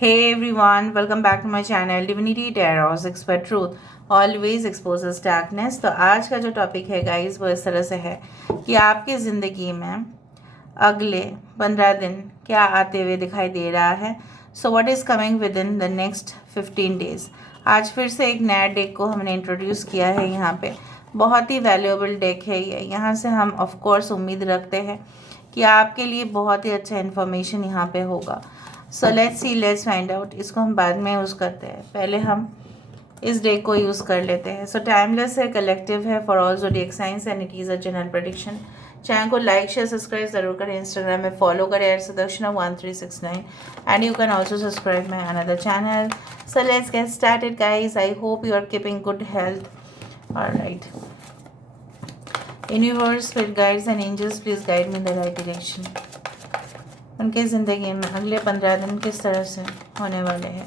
Hey everyone, welcome back to my channel Divinity Tarot Expert Truth always exposes darkness। तो आज का जो topic है गाइस वो इस तरह से है कि आपकी ज़िंदगी में अगले 15 दिन क्या आते हुए दिखाई दे रहा है। So what is coming with in the next 15 days. आज फिर से एक नया डेक को हमने इंट्रोड्यूस किया है यहाँ पे। बहुत ही वैल्यूएबल डेक है ये। यहाँ से हम ऑफ कोर्स उम्मीद रखते हैं कि आपके लिए बहुत ही अच्छा इन्फॉर्मेशन यहाँ पे होगा। So let's see, let's find out. इसको हम बाद में यूज़ करते हैं, पहले हम इस डे को यूज़ कर लेते हैं। सो टाइमलेस है, कलेक्टिव है for all zodiac science and it is a general prediction. Channel को लाइक शेयर सब्सक्राइब जरूर करें, इंस्टाग्राम में फॉलो करें @Sudakshana1369 and you can also subscribe my another channel. So let's get started guys. I hope you are keeping good health. Alright, universe, spirit guides and angels, please guide me in the right direction. उनके ज़िंदगी में अगले 15 दिन किस तरह से होने वाले हैं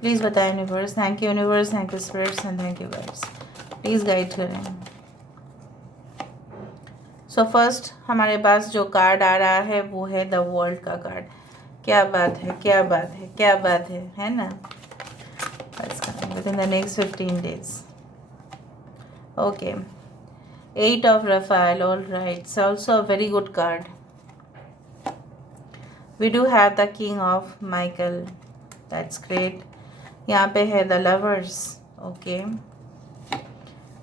प्लीज़ बताएं universe. Thank you universe, thank you spirits and thank you guides, please guide करें। सो फर्स्ट हमारे पास जो कार्ड आ रहा है वो है द वर्ल्ड का कार्ड। क्या बात है, क्या बात है, क्या बात है ना। With in the next 15 days. Okay, 8 of Rafale, all right, it's also a very good card. We do have the King of Michael, that's great। यहाँ पे है the lovers, okay।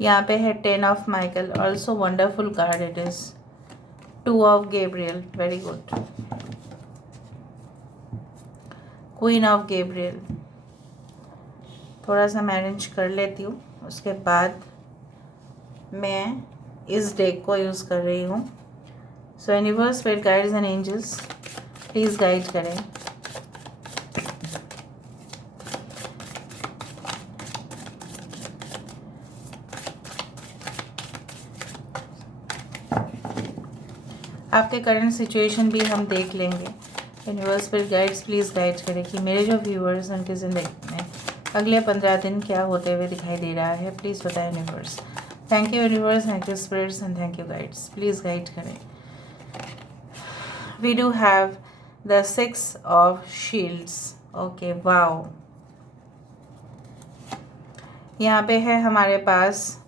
यहाँ पे है 10 of Michael, also wonderful card it is। 2 of Gabriel, very good। Queen of Gabriel, थोड़ा सा मैं arrange कर लेती हूँ, उसके बाद मैं इस डेक को यूज़ कर रही हूँ। So universe, spirit guides and angels, please guide करें। आपके करंट सिचुएशन भी हम देख लेंगे। Universe, spirit guides, please guide करें कि मेरे जो व्यूअर्स उनकी ज़िंदगी में अगले 15 दिन क्या होते हुए दिखाई दे रहा है, प्लीज़ बताएं universe. Thank you universe, thank you spirits and thank you guides, please guide करें। We do have the 6 of shields, okay, wow. यहाँ पे है हमारे पास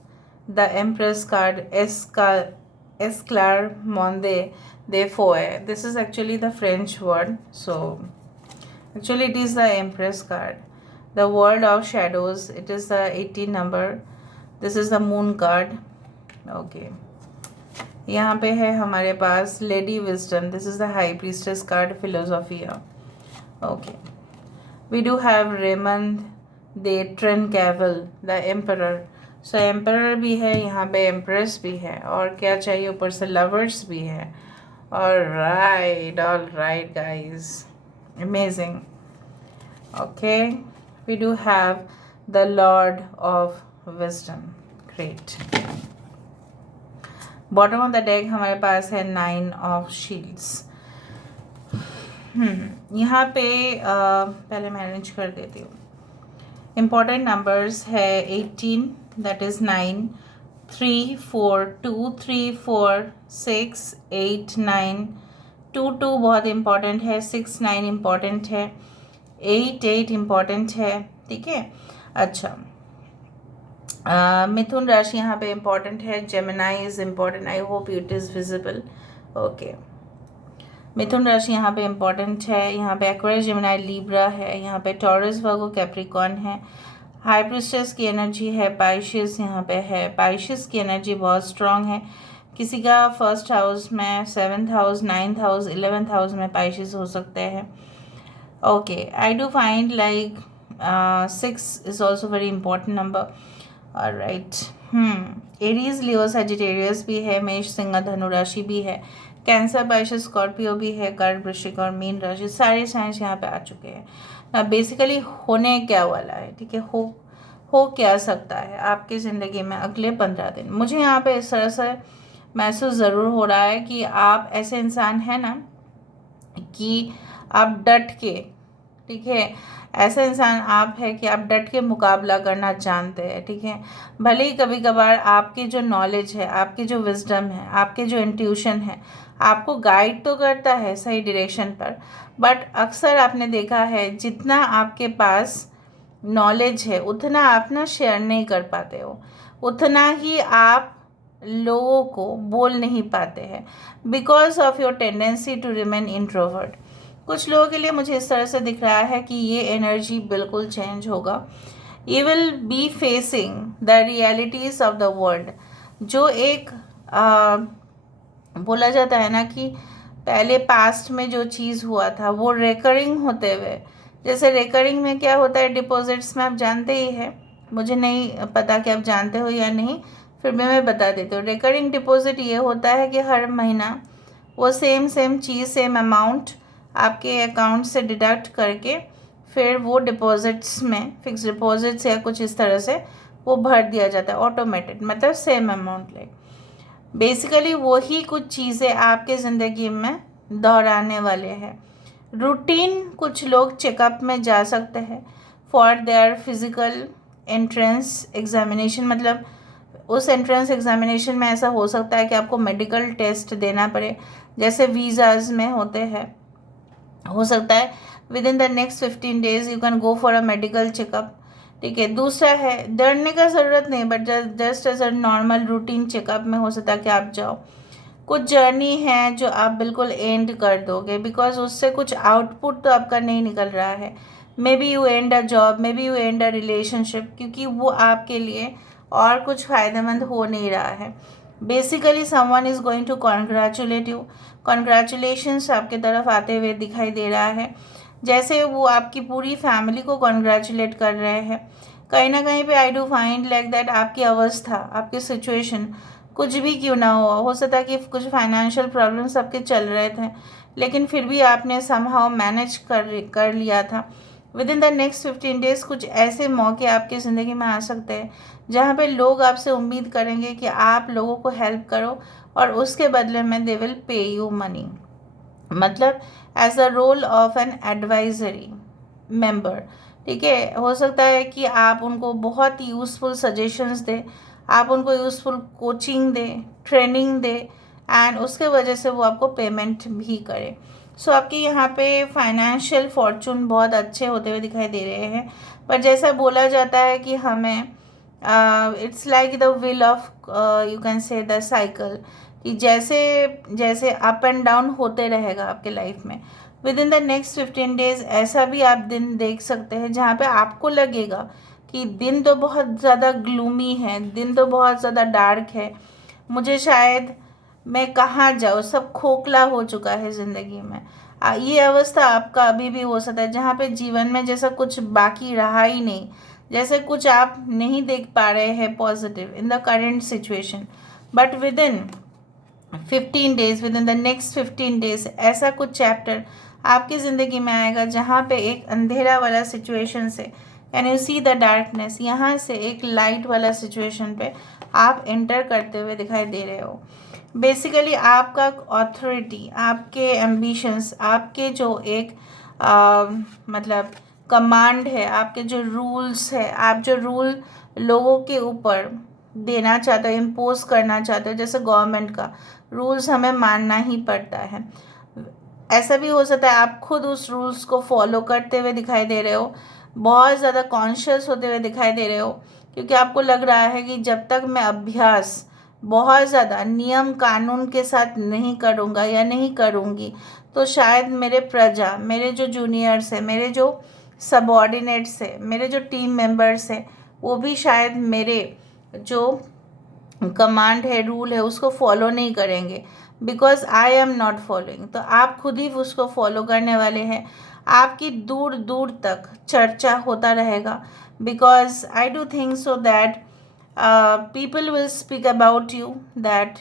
the empress card, Esclarmonde de Foy. This is actually the French word, so actually it is the Empress card. The World of Shadows, it is the 18 number. This is the Moon card, okay। यहाँ पे है हमारे पास Lady Wisdom, this is the High Priestess card, Philosophia, okay। We do have Raymond de Trencavel, the Emperor। So emperor भी है, यहाँ पे empress भी है, और क्या चाहिए ऊपर से लवर्स भी है। All right guys, amazing, okay. We do have the lord of wisdom, great. Bottom of the deck हमारे पास है 9 ऑफ शील्ड्स। यहाँ पे पहले मैं अरेंज कर देती हूँ। इम्पॉर्टेंट नंबर्स है 18, that is 9, 3, 4, 2, 3, 4, 6, 8, 9, 2, 2 बहुत इम्पॉर्टेंट है, 6, 9 इम्पॉर्टेंट है, 8, 8 इम्पॉर्टेंट है, ठीक है। अच्छा, मिथुन राशि यहाँ पे इम्पॉर्टेंट है, Gemini is important, I hope it is visible, okay. मिथुन राशि यहाँ पे इम्पॉर्टेंट है, यहाँ पे एक्वेरियस, जेमिनाई, लिब्रा है, यहाँ पे टॉरस, वर्गो, कैप्रिकॉर्न है। हाई प्रिस्टेस की एनर्जी है, पाइशियस यहाँ पे है, पाइशियस की एनर्जी बहुत स्ट्रांग है। किसी का फर्स्ट हाउस में, 7th house, 9th house, 11th house में पाइशियस हो सकते हैं, okay. I do find like 6 is also very important number, alright. Aries, Leo, Sagittarius भी है, मेष, सिंह, धनु राशि भी है, कैंसर, पाइशियस, स्कॉर्पियो भी है, कर्क, वृश्चिक और मीन राशि, सारे साइंस यहाँ पे आ चुके हैं ना। बेसिकली होने क्या वाला है, ठीक है, हो क्या सकता है आपकी ज़िंदगी में अगले 15 दिन। मुझे यहाँ पे इस तरह से महसूस ज़रूर हो रहा है कि आप ऐसे इंसान हैं ना कि आप डट के, ठीक है, ऐसा इंसान आप है कि आप डट के मुकाबला करना जानते हैं, ठीक है। भले ही कभी कभार आपकी जो नॉलेज है, आपकी जो विजडम है, आपके जो इंट्यूशन है आपको गाइड तो करता है सही डायरेक्शन पर, बट अक्सर आपने देखा है जितना आपके पास नॉलेज है उतना आप ना शेयर नहीं कर पाते हो, उतना ही आप लोगों को बोल नहीं पाते हैं, because of your tendency to remain introvert. कुछ लोगों के लिए मुझे इस तरह से दिख रहा है कि ये एनर्जी बिल्कुल चेंज होगा। You will be facing the realities of the world. जो एक बोला जाता है ना कि पहले पास्ट में जो चीज़ हुआ था वो रेकरिंग होते हुए, जैसे रेकरिंग में क्या होता है, डिपॉजिट्स में आप जानते ही हैं, मुझे नहीं पता कि आप जानते हो या नहीं, फिर भी मैं बता देती हूँ। रेकरिंग डिपॉजिट ये होता है कि हर महीना वो सेम चीज़, सेम अमाउंट आपके अकाउंट से डिडक्ट करके फिर वो डिपॉजिट्स में, फिक्स डिपॉजिट्स या कुछ इस तरह से वो भर दिया जाता है ऑटोमेटेड, मतलब सेम अमाउंट ले। बेसिकली वही कुछ चीज़ें आपके ज़िंदगी में दोहराने वाले हैं। रूटीन कुछ लोग चेकअप में जा सकते हैं for their physical entrance examination, मतलब उस एंट्रेंस एग्जामिनेशन में ऐसा हो सकता है कि आपको मेडिकल टेस्ट देना पड़े, जैसे वीज़ाज़ में होते हैं। हो सकता है within the next 15 days you can go for a medical checkup, ठीक है। दूसरा है, डरने का ज़रूरत नहीं, but just as a normal routine checkup में हो सकता है कि आप जाओ। कुछ जर्नी है जो आप बिल्कुल एंड कर दोगे, बिकॉज उससे कुछ आउटपुट तो आपका नहीं निकल रहा है। May be you and a job, may be you and a relationship, क्योंकि वो आपके लिए और कुछ फ़ायदेमंद हो नहीं रहा है। Basically someone is going to congratulate you, congratulations आपके तरफ आते हुए दिखाई दे रहा है, जैसे वो आपकी पूरी फैमिली को कॉन्ग्रेचुलेट कर रहे हैं। कहीं ना कहीं पे आई डू फाइंड लाइक दैट आपकी अवस्था, आपकी सिचुएशन कुछ भी क्यों ना हो सकता है कि कुछ फाइनेंशियल प्रॉब्लम्स आपके चल रहे थे, लेकिन फिर भी आपने समहाउ मैनेज कर लिया था। With in the next 15 days कुछ ऐसे मौके आपकी ज़िंदगी में आ सकते हैं जहाँ पे लोग आपसे उम्मीद करेंगे कि आप लोगों को हेल्प करो और उसके बदले में they will pay you money, मतलब as a role of an advisory member, ठीक है। हो सकता है कि आप उनको बहुत यूज़फुल सजेशंस दें, आप उनको यूज़फुल कोचिंग दें, ट्रेनिंग दें, एंड उसके वजह से वो आपको पेमेंट भी करें। सो आपके यहाँ पे फाइनेंशियल फॉर्चून बहुत अच्छे होते हुए दिखाई दे रहे हैं, पर जैसा बोला जाता है कि हमें it's like the will of, you can से द साइकिल, कि जैसे जैसे अप एंड डाउन होते रहेगा आपके लाइफ में। With in the next 15 days ऐसा भी आप दिन देख सकते हैं जहाँ पे आपको लगेगा कि दिन तो बहुत ज़्यादा ग्लूमी है, दिन तो बहुत ज़्यादा डार्क है, मुझे शायद मैं कहाँ जाऊँ, सब खोखला हो चुका है ज़िंदगी में। ये अवस्था आपका अभी भी हो सकता है जहाँ पे जीवन में जैसा कुछ बाकी रहा ही नहीं, जैसे कुछ आप नहीं देख पा रहे हैं positive in the current situation, but with in 15 days, with in the next 15 days ऐसा कुछ चैप्टर आपकी ज़िंदगी में आएगा जहाँ पे एक अंधेरा वाला सिचुएशन से, can you see the darkness, यहाँ से एक लाइट वाला सिचुएशन पे आप एंटर करते हुए दिखाई दे रहे हो। बेसिकली आपका अथॉरिटी, आपके एम्बिशंस, आपके जो एक मतलब कमांड है, आपके जो रूल्स है, आप जो रूल लोगों के ऊपर देना चाहते हो, इम्पोज करना चाहते हो, जैसे गवर्नमेंट का रूल्स हमें मानना ही पड़ता है। ऐसा भी हो सकता है आप खुद उस रूल्स को फॉलो करते हुए दिखाई दे रहे हो, बहुत ज़्यादा कॉन्शियस होते हुए दिखाई दे रहे हो, क्योंकि आपको लग रहा है कि जब तक मैं अभ्यास बहुत ज़्यादा नियम कानून के साथ नहीं करूँगा या नहीं करूँगी तो शायद मेरे प्रजा, मेरे जो जूनियर्स हैं, मेरे जो सबॉर्डिनेट्स हैं, मेरे जो टीम मेंबर्स हैं, वो भी शायद मेरे जो कमांड है, रूल है, उसको फॉलो नहीं करेंगे, because I am not following. तो आप खुद ही उसको फॉलो करने वाले हैं। आपकी दूर दूर तक चर्चा होता रहेगा, because I do think so that people will speak about you that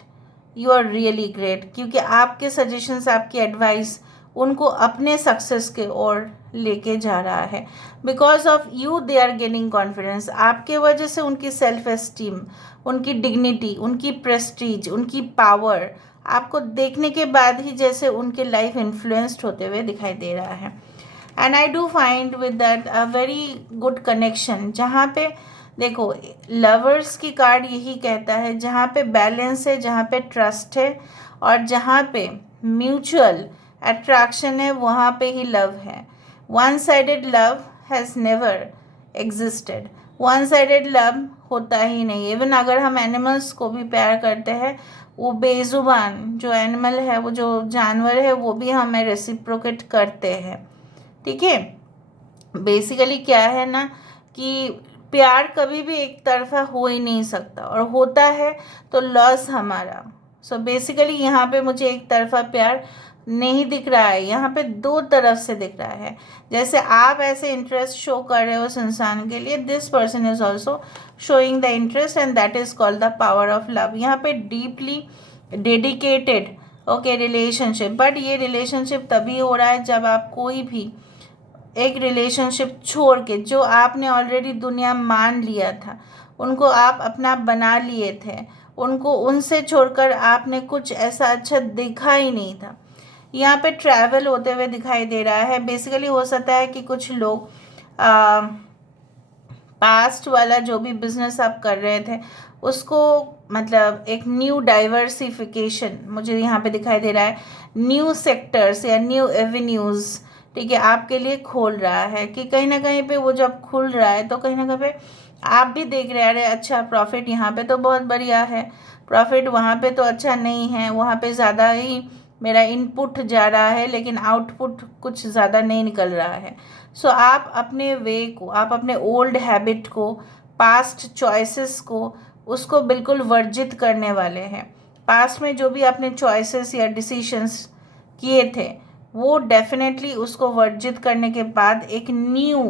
you are really great, क्योंकि आपके सजेशंस, आपकी एडवाइस उनको अपने सक्सेस के ओर लेके जा रहा है। Because of you they are gaining confidence, आपके वजह से उनकी सेल्फ एस्टीम, उनकी डिग्निटी, उनकी प्रेस्टीज, उनकी पावर आपको देखने के बाद ही जैसे उनके लाइफ इन्फ्लुएंस्ड होते हुए दिखाई दे रहा है। And I do find with that a very good connection, जहाँ पे देखो लवर्स की कार्ड यही कहता है, जहाँ पे बैलेंस है, जहाँ पे ट्रस्ट है और जहाँ पे म्यूचुअल अट्रैक्शन है वहाँ पे ही लव है। One sided love has never existed. One sided love होता ही नहीं। इवन अगर हम एनिमल्स को भी प्यार करते हैं, वो बेजुबान जो एनिमल है, वो जो जानवर है, वो भी हमें रेसिप्रोकेट करते हैं। ठीक है, बेसिकली क्या है ना कि प्यार कभी भी एक तरफा हो ही नहीं सकता, और होता है तो लॉस हमारा। सो बेसिकली यहाँ पे मुझे एक तरफा प्यार नहीं दिख रहा है, यहाँ पे दो तरफ से दिख रहा है। जैसे आप ऐसे इंटरेस्ट शो कर रहे हो उस इंसान के लिए, this person is also showing the interest, and that is called the power of love. यहाँ पे deeply dedicated okay relationship, but ये रिलेशनशिप तभी हो रहा है जब आप कोई भी एक रिलेशनशिप छोड़ के, जो आपने ऑलरेडी दुनिया मान लिया था, उनको आप अपना बना लिए थे, उनको उनसे छोड़कर आपने कुछ ऐसा अच्छा देखा ही नहीं था। यहाँ पे ट्रैवल होते हुए दिखाई दे रहा है। बेसिकली हो सकता है कि कुछ लोग पास्ट वाला जो भी बिजनेस आप कर रहे थे उसको, मतलब एक न्यू डाइवर्सिफिकेशन मुझे यहाँ पे दिखाई दे रहा है, न्यू सेक्टर्स या न्यू एवेन्यूज़, ठीक है, आपके लिए खोल रहा है। कि कहीं ना कहीं पे वो जब खुल रहा है तो कहीं ना कहीं पे आप भी देख रहे हैं, अरे अच्छा प्रॉफिट यहाँ पे तो बहुत बढ़िया है, प्रॉफिट वहाँ पे तो अच्छा नहीं है, वहाँ पे ज़्यादा ही मेरा इनपुट जा रहा है लेकिन आउटपुट कुछ ज़्यादा नहीं निकल रहा है। सो आप अपने वे को, आप अपने ओल्ड हैबिट को, पास्ट चॉइसेस को, उसको बिल्कुल वर्जित करने वाले हैं। पास्ट में जो भी आपने चॉइसेस या डिसीशंस किए थे, वो डेफिनेटली उसको वर्जित करने के बाद एक न्यू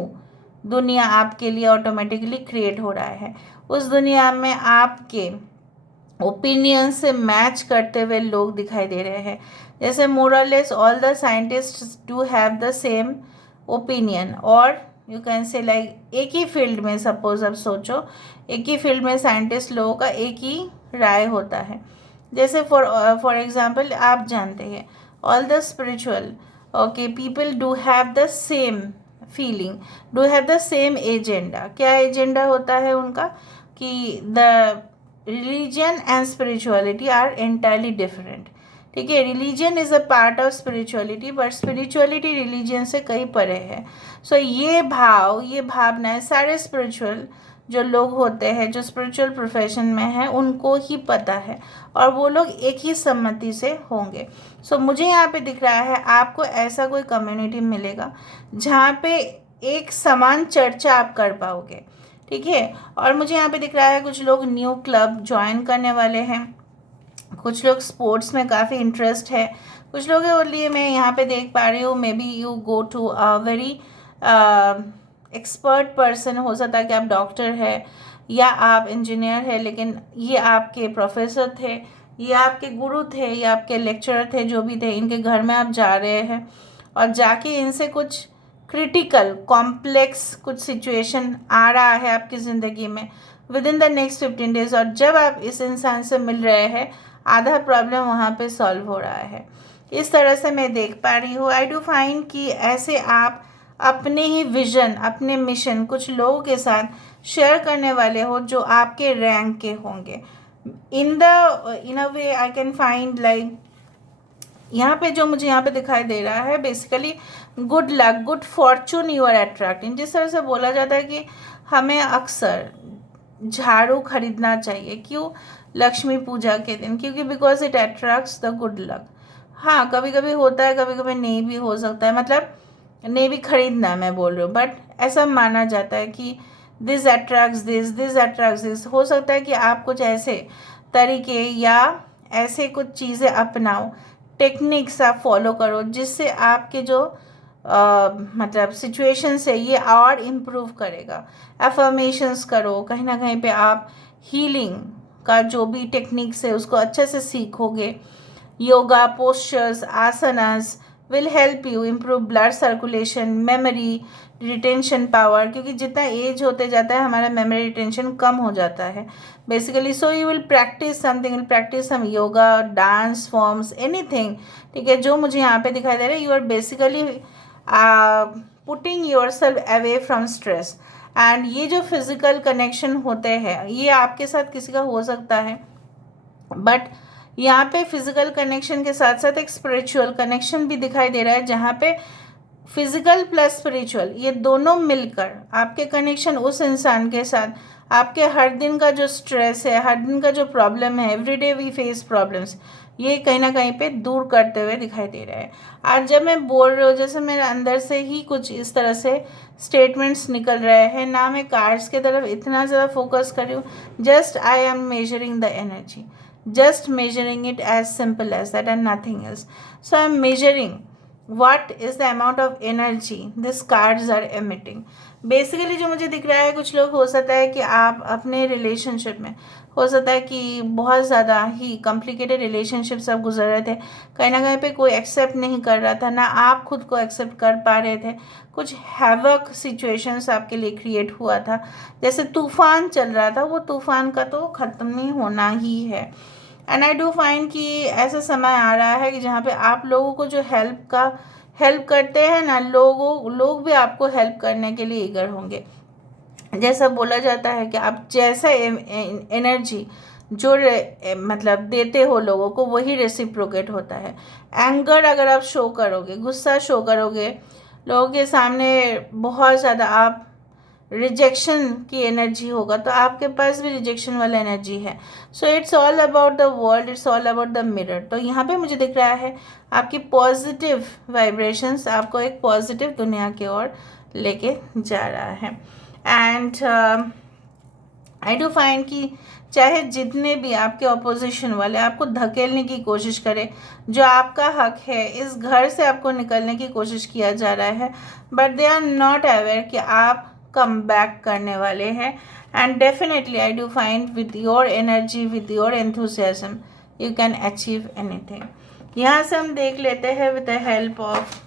दुनिया आपके लिए ऑटोमेटिकली क्रिएट हो रहा है। उस दुनिया में आपके ओपिनियन से मैच करते हुए लोग दिखाई दे रहे हैं। जैसे more less all the scientists do have the same opinion, और यू कैन से लाइक एक ही फील्ड में, सपोज अब सोचो एक ही फील्ड में साइंटिस्ट लोगों का एक ही राय होता है। जैसे फॉर एग्जांपल आप जानते हैं all the spiritual okay people do have the same feeling, do have the same agenda। क्या एजेंडा होता है उनका कि the religion and spirituality are entirely different। ठीक है, religion is a part of spirituality, but spirituality religion से कहीं परे है। सो ये भाव, ये भावनाएं सारे स्पिरिचुअल जो लोग होते हैं, जो स्पिरिचुअल प्रोफेशन में हैं, उनको ही पता है, और वो लोग एक ही सम्मति से होंगे। सो मुझे यहाँ पे दिख रहा है आपको ऐसा कोई कम्युनिटी मिलेगा जहाँ पे एक समान चर्चा आप कर पाओगे। ठीक है, और मुझे यहाँ पे दिख रहा है कुछ लोग न्यू क्लब ज्वाइन करने वाले हैं, कुछ लोग स्पोर्ट्स में काफ़ी इंटरेस्ट है, कुछ लोगों के लिए मैं यहाँ पे देख पा रही हूँ maybe you go to a very expert person. हो सकता है कि आप डॉक्टर है या आप इंजीनियर है, लेकिन ये आपके प्रोफेसर थे, ये आपके गुरु थे, ये आपके लेक्चरर थे, जो भी थे, इनके घर में आप जा रहे हैं और जाके इनसे कुछ क्रिटिकल कॉम्प्लेक्स कुछ सिचुएशन आ रहा है आपकी ज़िंदगी में with in the next 15 days, और जब आप इस इंसान से मिल रहे हैं आधा प्रॉब्लम वहाँ पे सॉल्व हो रहा है। इस तरह से मैं देख पा रही हूँ। आई डू फाइंड कि ऐसे आप अपने ही विजन, अपने मिशन कुछ लोगों के साथ शेयर करने वाले हो जो आपके रैंक के होंगे। इन अ वे आई कैन फाइंड लाइक यहाँ पे जो मुझे यहाँ पे दिखाई दे रहा है basically good luck, good fortune you are attracting. जिस तरह से बोला जाता है कि हमें अक्सर झाड़ू खरीदना चाहिए, क्यों? लक्ष्मी पूजा के दिन, क्योंकि because it attracts the good luck. हाँ, कभी कभी होता है, कभी कभी नहीं भी हो सकता है, मतलब नहीं भी खरीदना मैं बोल रही हूँ, बट ऐसा माना जाता है कि this attracts this, this attracts this. हो सकता है कि आप कुछ ऐसे तरीके या ऐसे कुछ चीज़ें अपनाओ, टेक्निक्स आप फॉलो करो जिससे आपके जो मतलब सिचुएशन से ये और इम्प्रूव करेगा। अफर्मेशंस करो, कहीं ना कहीं पे आप हीलिंग का जो भी टेक्निक्स है उसको अच्छे से सीखोगे। Yoga, postures, asanas will help you improve blood circulation, memory retention power, क्योंकि जितना एज होते जाता है हमारा मेमोरी रिटेंशन कम हो जाता है basically. So you will practice something, will practice some yoga, dance forms, anything. ठीक है, जो मुझे यहाँ पे दिखाई दे रहा है, you are basically putting yourself away from stress. And ये जो फिज़िकल कनेक्शन होते हैं ये आपके साथ किसी का हो सकता है, बट यहाँ पे फिजिकल कनेक्शन के साथ साथ एक स्पिरिचुअल कनेक्शन भी दिखाई दे रहा है, जहाँ पे फिजिकल प्लस स्पिरिचुअल ये दोनों मिलकर आपके कनेक्शन उस इंसान के साथ आपके हर दिन का जो स्ट्रेस है, हर दिन का जो प्रॉब्लम है, एवरीडे वी फेस प्रॉब्लम्स, ये कहीं ना कहीं पे दूर करते हुए दिखाई दे रहा है। आज जब मैं बोल रही हूँ, जैसे मेरे अंदर से ही कुछ इस तरह से स्टेटमेंट्स निकल रहे हैं ना, मैं कार्ड्स की तरफ इतना ज़्यादा फोकस कर रही हूँ, just I am measuring the energy, just measuring it as simple as that and nothing else. So I'm measuring what is the amount of energy these cards are emitting. Basically जो मुझे दिख रहा है, कुछ लोग हो सकता है कि आप अपने रिलेशनशिप में हो सकता है कि बहुत ज़्यादा ही कॉम्प्लिकेटेड रिलेशनशिप सब गुजर रहे थे, कहीं ना कहीं पे कोई एक्सेप्ट नहीं कर रहा था, ना आप खुद को एक्सेप्ट कर पा रहे थे, कुछ हैवक सिचुएशंस आपके लिए क्रिएट हुआ था, जैसे तूफान चल रहा था, वो तूफान का तो ख़त्म ही होना ही है। एंड आई डू फाइंड कि ऐसा समय आ रहा है कि जहाँ पे आप लोगों को जो हेल्प करते हैं ना, लोग भी आपको हेल्प करने के लिए ईगर होंगे। जैसा बोला जाता है कि आप जैसा एनर्जी जो मतलब देते हो लोगों को, वही रेसिप्रोकेट होता है। एंगर अगर आप शो करोगे, गुस्सा शो करोगे लोगों के सामने, बहुत ज़्यादा आप रिजेक्शन की एनर्जी होगा, तो आपके पास भी रिजेक्शन वाला एनर्जी है। So it's all about the world, it's all about the mirror. तो यहाँ पे मुझे दिख रहा है आपकी पॉजिटिव वाइब्रेशंस आपको एक पॉजिटिव दुनिया की ओर लेके जा रहा है। एंड आई डू फाइंड कि चाहे जितने भी आपके ऑपोजिशन वाले आपको धकेलने की कोशिश करें, जो आपका हक है, इस घर से आपको निकलने की कोशिश किया जा रहा है, but they are not aware कि आप कम बैक करने वाले हैं। And definitely I do find with your energy, with your enthusiasm, you can achieve anything. यहाँ से हम देख लेते हैं with the help of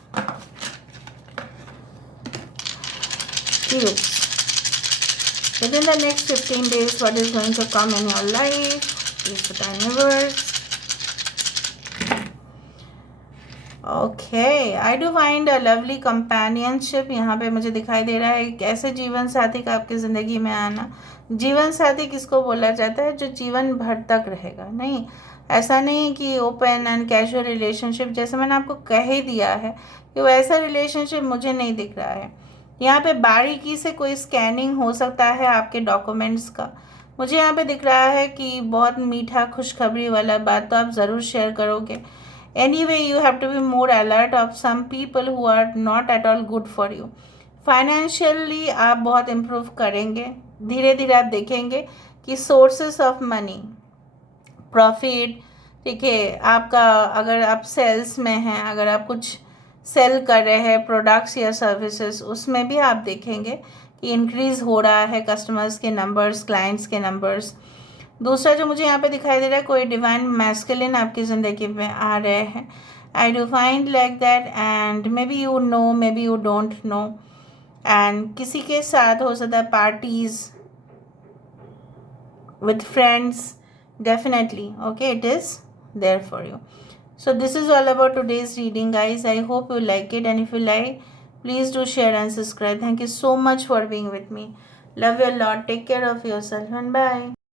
cubes, within the next 15 days what is going to come in your life, is the universe. Okay, I do find a lovely companionship. यहाँ पे मुझे दिखाई दे रहा है एक ऐसे जीवन साथी का आपकी ज़िंदगी में आना। जीवन साथी किसको बोला जाता है? जो जीवन भर तक रहेगा। नहीं, ऐसा नहीं कि ओपन एंड कैजुअल रिलेशनशिप, जैसे मैंने आपको कह ही दिया है कि वैसा रिलेशनशिप मुझे नहीं दिख रहा है। यहाँ पे बारीकी से कोई स्कैनिंग हो सकता है आपके डॉक्यूमेंट्स का। मुझे यहाँ पे दिख रहा है कि बहुत मीठा खुशखबरी वाला बात तो आप ज़रूर शेयर करोगे। Anyway you have to be more alert of some people who are not at all good for you. Financially आप बहुत इम्प्रूव करेंगे, धीरे धीरे आप देखेंगे कि सोर्सेस ऑफ मनी, प्रॉफिट, ठीक है, आपका अगर आप सेल्स में हैं, अगर आप कुछ सेल कर रहे हैं प्रोडक्ट्स या सर्विसेज, उसमें भी आप देखेंगे कि इंक्रीज़ हो रहा है कस्टमर्स के नंबर्स, क्लाइंट्स के नंबर्स। दूसरा जो मुझे यहाँ पे दिखाई दे रहा है, कोई डिवाइन मैस्कुलिन आपकी ज़िंदगी में आ रहे हैं। आई do find like that, and may be you know, may be you don't know, and किसी के साथ हो सकता है parties with friends, definitely, okay, it is there for you. So this is all about today's reading, guys. I hope you like it, and if you like, please do share and subscribe. Thank you so much for being with me. Love you a lot. Take care of yourself, and bye.